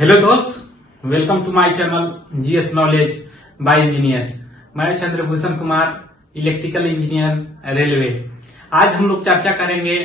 Hello दोस्त, welcome to my channel GS knowledge by engineer. मैं Chandrabhushan Kumar, electrical engineer, railway. आज हम लोग चर्चा करेंगे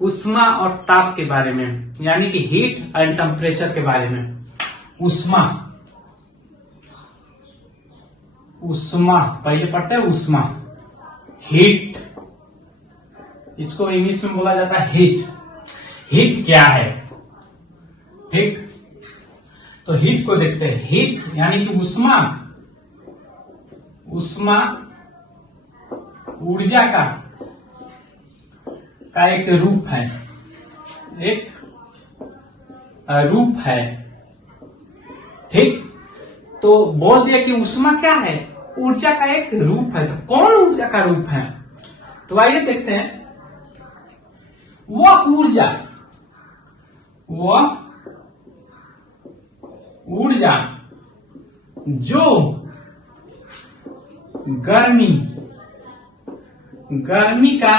उष्मा और ताप के बारे में, यानी कि हीट एंड टेम्परेचर के बारे में। उष्मा पहले पढ़ते हैं उष्मा। हीट, इसको इंग्लिश में बोला जाता है हीट। हीट क्या है? ठीक, तो हीट को देखते हैं। हीट यानी कि उष्मा ऊर्जा का एक रूप है, ठीक। तो बोल दिया कि उष्मा क्या है? ऊर्जा का एक रूप है। तो कौन ऊर्जा का रूप है? तो आइए देखते हैं। वह ऊर्जा जो गर्मी का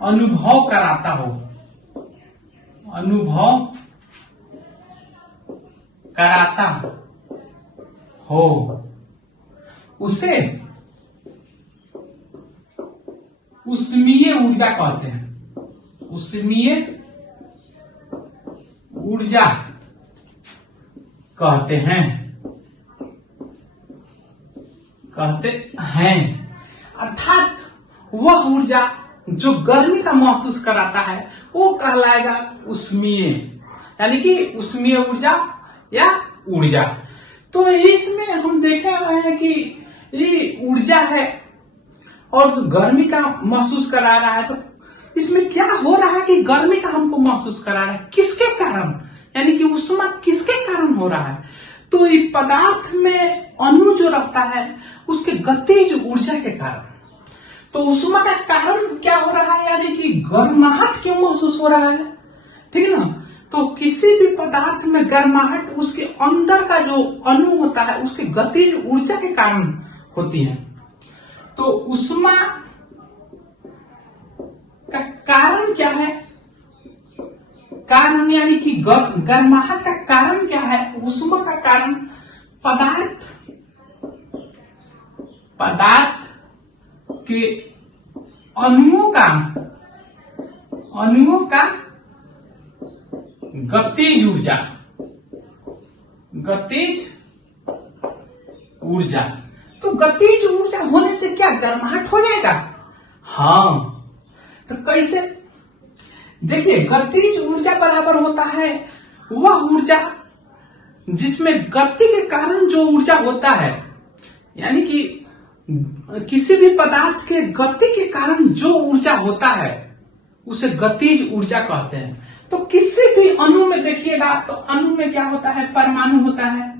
अनुभव कराता हो उसे उष्मीय ऊर्जा कहते हैं। उष्मीय ऊर्जा कहते हैं। अर्थात वह ऊर्जा जो गर्मी का महसूस कराता है वो कहलाएगा उष्मीय, यानी कि उष्मीय ऊर्जा या ऊर्जा। तो इसमें हम देखे हुए हैं कि ये ऊर्जा है और गर्मी का महसूस करा रहा है। तो इसमें क्या हो रहा है कि गर्मी का हमको महसूस करा रहा है, किसके कारण? यानी कि उष्मा किसके कारण हो रहा है? तो ये पदार्थ में अणु जो रहता है उसके गतिज ऊर्जा के कारण। तो उष्मा का कारण क्या हो रहा है? यानी कि गर्माहट क्यों महसूस हो रहा है, ठीक है ना। तो किसी भी पदार्थ में गर्माहट उसके अंदर का जो अणु होता है उसके गतिज ऊर्जा के कारण होती है। तो उष्मा का कारण क्या है? कारण यानी कि गर्माहट का कारण क्या है? उष्मा का कारण पदार्थ के अणुओं का गतिज ऊर्जा। तो गतिज ऊर्जा होने से क्या गर्माहट हो जाएगा? हाँ। तो कैसे? देखिए, गतिज ऊर्जा बराबर होता है वह ऊर्जा जिसमें गति के कारण जो ऊर्जा होता है, यानी कि किसी भी पदार्थ के गति के कारण जो ऊर्जा होता है उसे गतिज ऊर्जा कहते हैं। तो किसी भी अणु में देखिएगा तो अणु में क्या होता है? परमाणु होता है,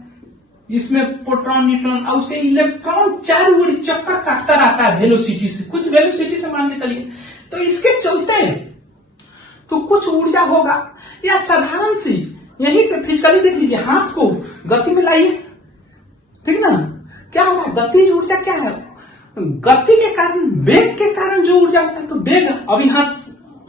इसमें प्रोटॉन, न्यूट्रॉन और उसके इलेक्ट्रॉन चारों ओर चक्कर काटता रहता है वेलोसिटी से, कुछ वेलोसिटी से मान के चलिए। तो इसके चलते तो कुछ ऊर्जा होगा, या साधारण सी यही पे फिजिकली देख लीजिए, हाथ को गति में लाइए, ठीक ना। क्या होगा? गतिज ऊर्जा क्या है? गति के कारण, वेग के कारण जो ऊर्जा होता है। तो वेग, अभी हाथ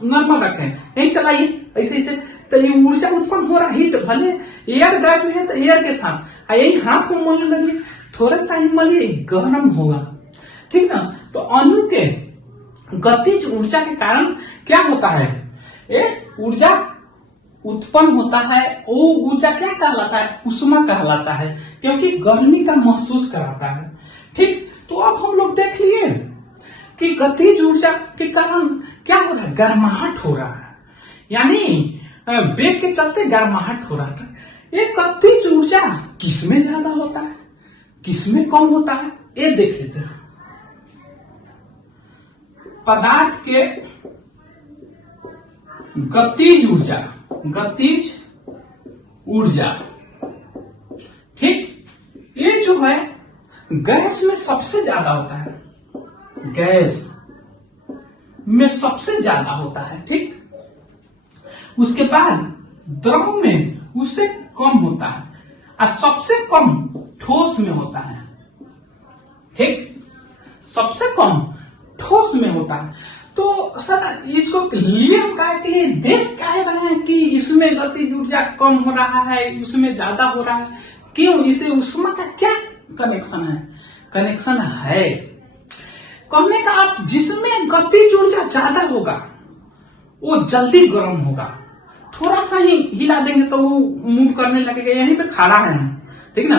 नॉर्मल रखें, यही चलाइए, ऐसे तो ये ऊर्जा उत्पन्न हो रहा है। हीट भले एयर गैप में है तो एयर के साथ यही हाथ को मलने लगे, थोड़ा सा ही मलिए, गर्म होगा, ठीक ना। तो अणु के गतिज ऊर्जा के कारण क्या होता है? ऊर्जा उत्पन्न होता है। वो ऊर्जा क्या कहलाता है? उष्मा कहलाता है, क्योंकि गर्मी का महसूस कराता है, ठीक। तो अब हम लोग देख लिए कि गतिज ऊर्जा के कारण क्या हो रहा है? गर्माहट हो रहा है, यानी वेग के चलते गर्माहट हो रहा था। ये गतिज ऊर्जा किसमें ज्यादा होता है, किसमें कम होता है? ये देख लेते हैं। पदार्थ के गतिज ऊर्जा, ठीक। ये जो है गैस में सबसे ज्यादा होता है, गैस में सबसे ज्यादा होता है, ठीक। उसके बाद द्रव में उससे कम होता है और सबसे कम ठोस में होता है, ठीक। सबसे कम ठोस में होता है। तो सर इसको लिए हम काय के लिए देख काय रहे हैं कि इसमें गतिज ऊर्जा कम हो रहा है, उसमें ज्यादा हो रहा है, क्यों? इसे ऊष्मा का क्या कनेक्शन है? कनेक्शन है कहने का आप जिसमें गतिज ऊर्जा ज्यादा होगा वो जल्दी गर्म होगा। थोड़ा सा ही हिला देंगे तो वो मूव करने लगेगा, यहीं पे खड़ा है ठीक ना।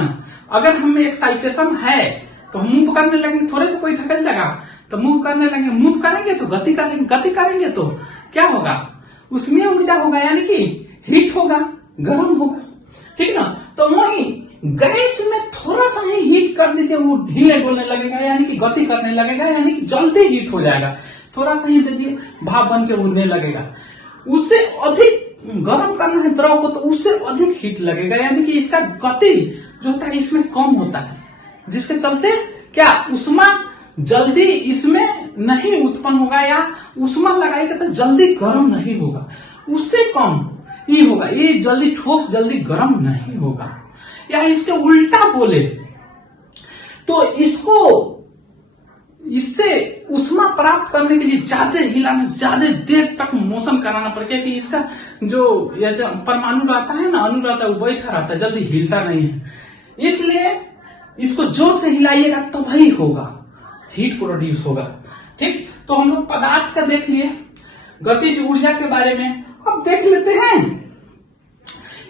अगर हमें एक्साइटेशन है तो हम मूव करने लगेंगे, थोड़े से कोई ढकेल लगा तो मूव करने लगेंगे, मूव करेंगे तो गति करेंगे, गति करेंगे तो क्या होगा? उसमें ऊर्जा होगा, यानी कि हीट होगा, गर्म होगा, ठीक ना। तो वही गैस में थोड़ा सा ही हीट कर दीजिए, वो हिले डोलने लगेगा, यानी कि गति करने लगेगा, यानी कि जल्दी हीट हो जाएगा। थोड़ा सा ही दीजिए, भाप बन के उड़ने लगेगा। उससे अधिक गर्म करना है द्रव को तो उससे अधिक हीट लगेगा, यानी कि इसका गति जो होता है इसमें कम होता है, जिसके चलते क्या उष्मा जल्दी इसमें नहीं उत्पन्न होगा, या उष्मा लगाएगा तो जल्दी गर्म नहीं होगा, उससे कम ही होगा, ये जल्दी ठोस जल्दी गर्म नहीं होगा। या इसके उल्टा बोले तो इससे उष्मा प्राप्त करने के लिए ज्यादा हिलाना, ज्यादा देर तक मोशन कराना पड़ेगा, कि इसका जो परमाणु रहता है ना, अणु रहता है, वो बैठा रहता है, जल्दी हिलता नहीं है। इसलिए इसको जोर से हिलाइएगा तभी होगा, हीट प्रोड्यूस होगा, ठीक। तो हम लोग पदार्थ का देख लिए, गतिज ऊर्जा के बारे में। अब देख लेते हैं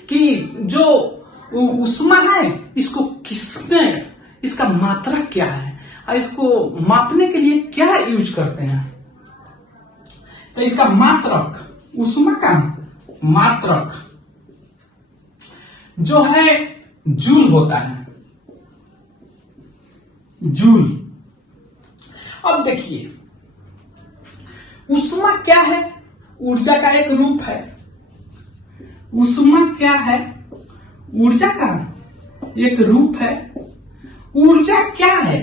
कि जो उष्मा है इसको किसमें, इसका मात्रक क्या है और इसको मापने के लिए क्या यूज करते हैं। तो इसका मात्रक, उष्मा का मात्रक जो है जूल होता है, जूल। अब देखिए उष्मा क्या है? ऊर्जा का एक रूप है। उष्मा क्या है? ऊर्जा का एक रूप है। ऊर्जा क्या है?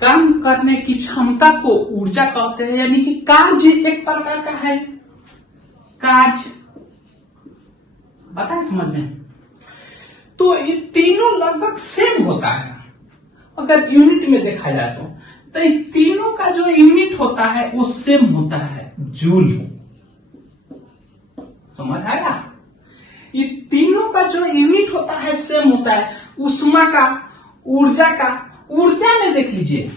काम करने की क्षमता को ऊर्जा कहते हैं, यानी कि कार्य एक प्रकार का है, कार्य। बता समझ में? तो ये तीनों लगभग सेम होता है अगर यूनिट में देखा जाए तो ये तीनों का जो यूनिट होता है वो सेम होता है, जूल। समझ आया? ये तीनों का जो यूनिट होता है सेम होता है, उष्मा का, ऊर्जा का। ऊर्जा में देख लीजिए,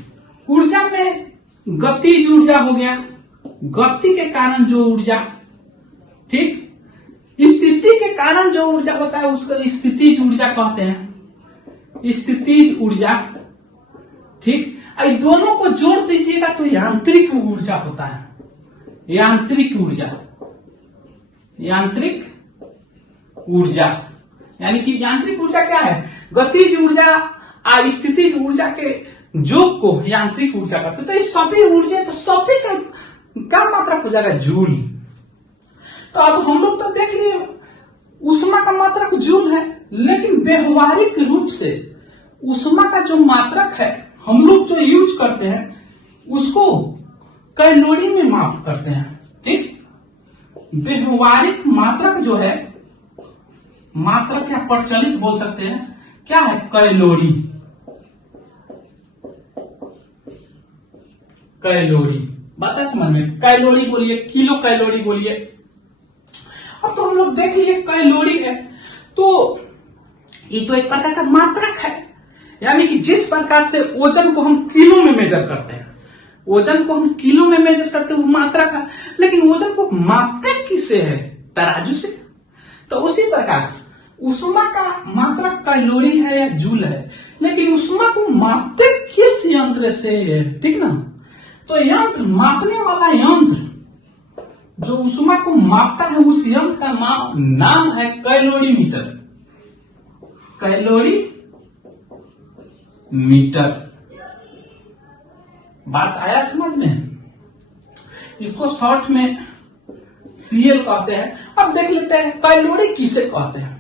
ऊर्जा में गतिज ऊर्जा हो गया, गति के कारण जो ऊर्जा, ठीक। स्थिति के कारण जो ऊर्जा होता है उसको स्थितिज ऊर्जा कहते हैं, स्थितिज ऊर्जा, ठीक। दोनों को जोड़ दीजिएगा तो यांत्रिक ऊर्जा होता है, यांत्रिक ऊर्जा, यांत्रिक ऊर्जा। यानी कि यांत्रिक ऊर्जा क्या है? गतिज ऊर्जा और स्थितिज ऊर्जा के योग को यांत्रिक ऊर्जा करते। तो ये सभी ऊर्जा, तो सभी का क्या मात्रक हो जाएगा? जूल। तो अब हम लोग तो देख लिए उष्मा का मात्रक जूल है, लेकिन व्यवहारिक रूप से उष्मा का जो मात्रक है हम लोग जो यूज करते हैं उसको कैलोरी में माप करते हैं, ठीक। व्यवहारिक मात्रक जो है, मात्रक या प्रचलित बोल सकते हैं, क्या है? कैलोरी। कैलोरी बात है समझ में? कैलोरी बोलिए, किलो कैलोरी बोलिए। अब तो हम लोग देख लिए कैलोरी है, तो ये तो एक प्रकार का मात्रक है, यानी कि जिस प्रकार से वजन को हम किलो में मेजर करते हैं, वजन को हम किलो में मेजर करते हैं वो मात्रक है, लेकिन वजन को मापते किससे है? तराजू से। तो उसी प्रकार उष्मा का मात्रक कैलोरी है या जूल है, लेकिन उष्मा को मापते किस यंत्र से है, ठीक ना। तो यंत्र, मापने वाला यंत्र जो उष्मा को मापता है उस यंत्र का नाम है कैलोरीमीटर, कैलोरी मीटर। बात आया समझ में? इसको शॉर्ट में सीएल कहते हैं। अब देख लेते हैं कैलोरी किसे कहते हैं।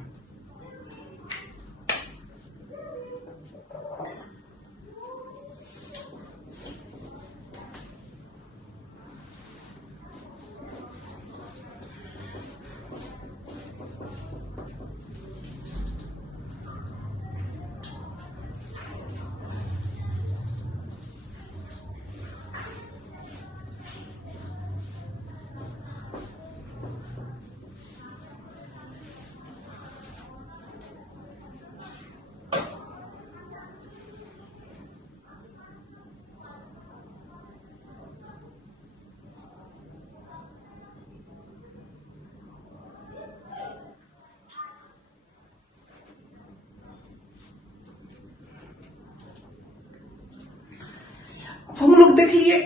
हम लोग देख लिए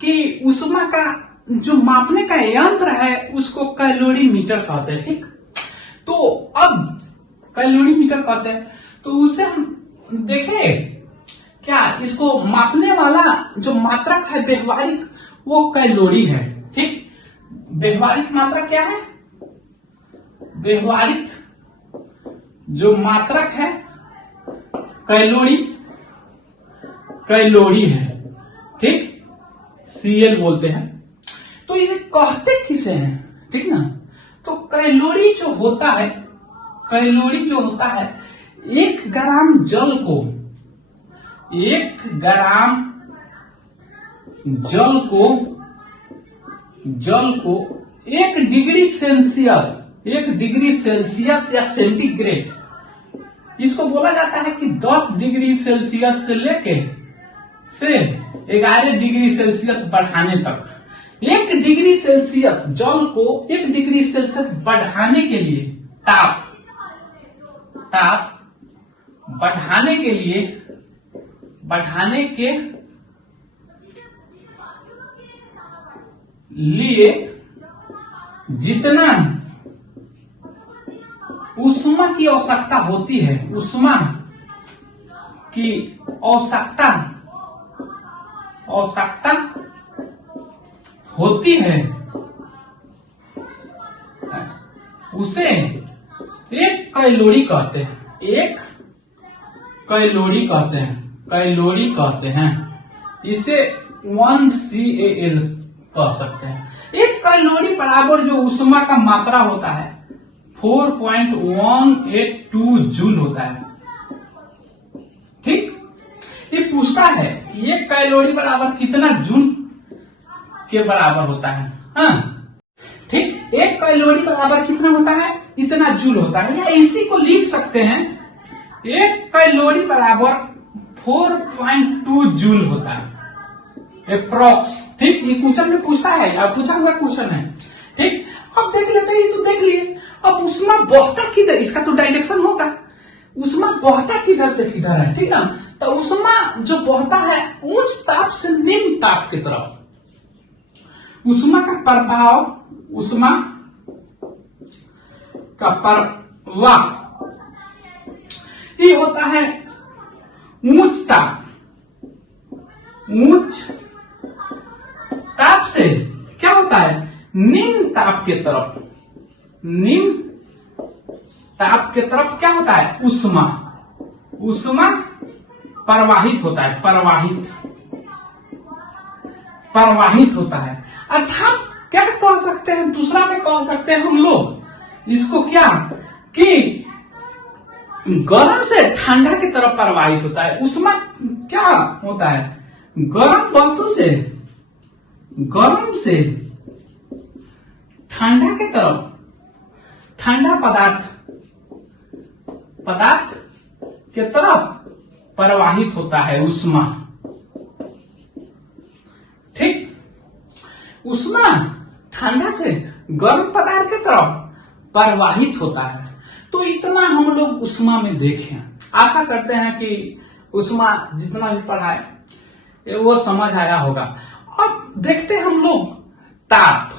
कि ऊष्मा का जो मापने का यंत्र है उसको कैलोरीमीटर कहते हैं। ठीक, तो अब कैलोरीमीटर कहते हैं, तो उसे हम देखें क्या, इसको मापने वाला जो मात्रक है व्यवहारिक, वो कैलोरी है। ठीक, व्यवहारिक मात्रक क्या है? व्यवहारिक जो मात्रक है कैलोरी, कैलोरी है। ठीक, Cl बोलते हैं। तो इसे कहते किसे हैं? ठीक ना, तो कैलोरी जो होता है, कैलोरी जो होता है, 1 ग्राम जल को, 1 ग्राम जल को 1 डिग्री सेल्सियस, 1 डिग्री सेल्सियस या सेंटीग्रेड, इसको बोला जाता है कि 10 डिग्री सेल्सियस से लेके 11 डिग्री सेल्सियस बढ़ाने तक, 1 डिग्री सेल्सियस जल को 1 डिग्री सेल्सियस बढ़ाने के लिए, ताप बढ़ाने के लिए, जितना ऊष्मा की आवश्यकता होती है, ऊष्मा की आवश्यकता होती है, उसे 1 कैलोरी कहते हैं। 1 कैलोरी कहते हैं। इसे 1 CAL कह सकते हैं। 1 कैलोरी बराबर जो ऊष्मा का मात्रा होता है 4.182 जूल होता है। ठीक, ये पूछता है कि 1 कैलोरी बराबर कितना जूल के बराबर होता है। हाँ, ठीक, 1 कैलोरी बराबर कितना होता है? इतना जूल होता है। या इसी को लिख सकते हैं, 1 कैलोरी बराबर 4.2 जूल होता है अप्रोक्स। ठीक, ये क्वेश्चन में पूछा है, पूछा हुआ क्वेश्चन है। ठीक, अब देख लेते हैं, तो देख लिए। अब ऊष्मा बहता किधर, इसका तो डायरेक्शन होगा, ऊष्मा बहता किधर से किधर है। ठीक ना, तो ऊष्मा जो बहता है उच्च ताप से निम्न ताप की तरफ, ऊष्मा का प्रभाव, ऊष्मा का प्रवाह ये होता है उच्च ताप से क्या होता है, निम्न ताप के तरफ, निम्न ताप के तरफ क्या होता है, ऊष्मा प्रवाहित होता है, प्रवाहित होता है। अर्थात क्या कह सकते हैं, दूसरा में कह सकते हैं हम लोग इसको क्या, कि गर्म से ठंडा की तरफ प्रवाहित होता है। ऊष्मा क्या होता है, गर्म वस्तु से, गर्म से ठंडा की तरफ, ठंडा पदार्थ के तरफ प्रवाहित होता है ऊष्मा। ठीक, ऊष्मा ठंडा से गर्म पदार्थ की तरफ प्रवाहित होता है। तो इतना हम लोग ऊष्मा में देखें। आशा करते हैं कि ऊष्मा जितना भी पढ़ा है वो समझ आया होगा। अब देखते हैं हम लोग ताप।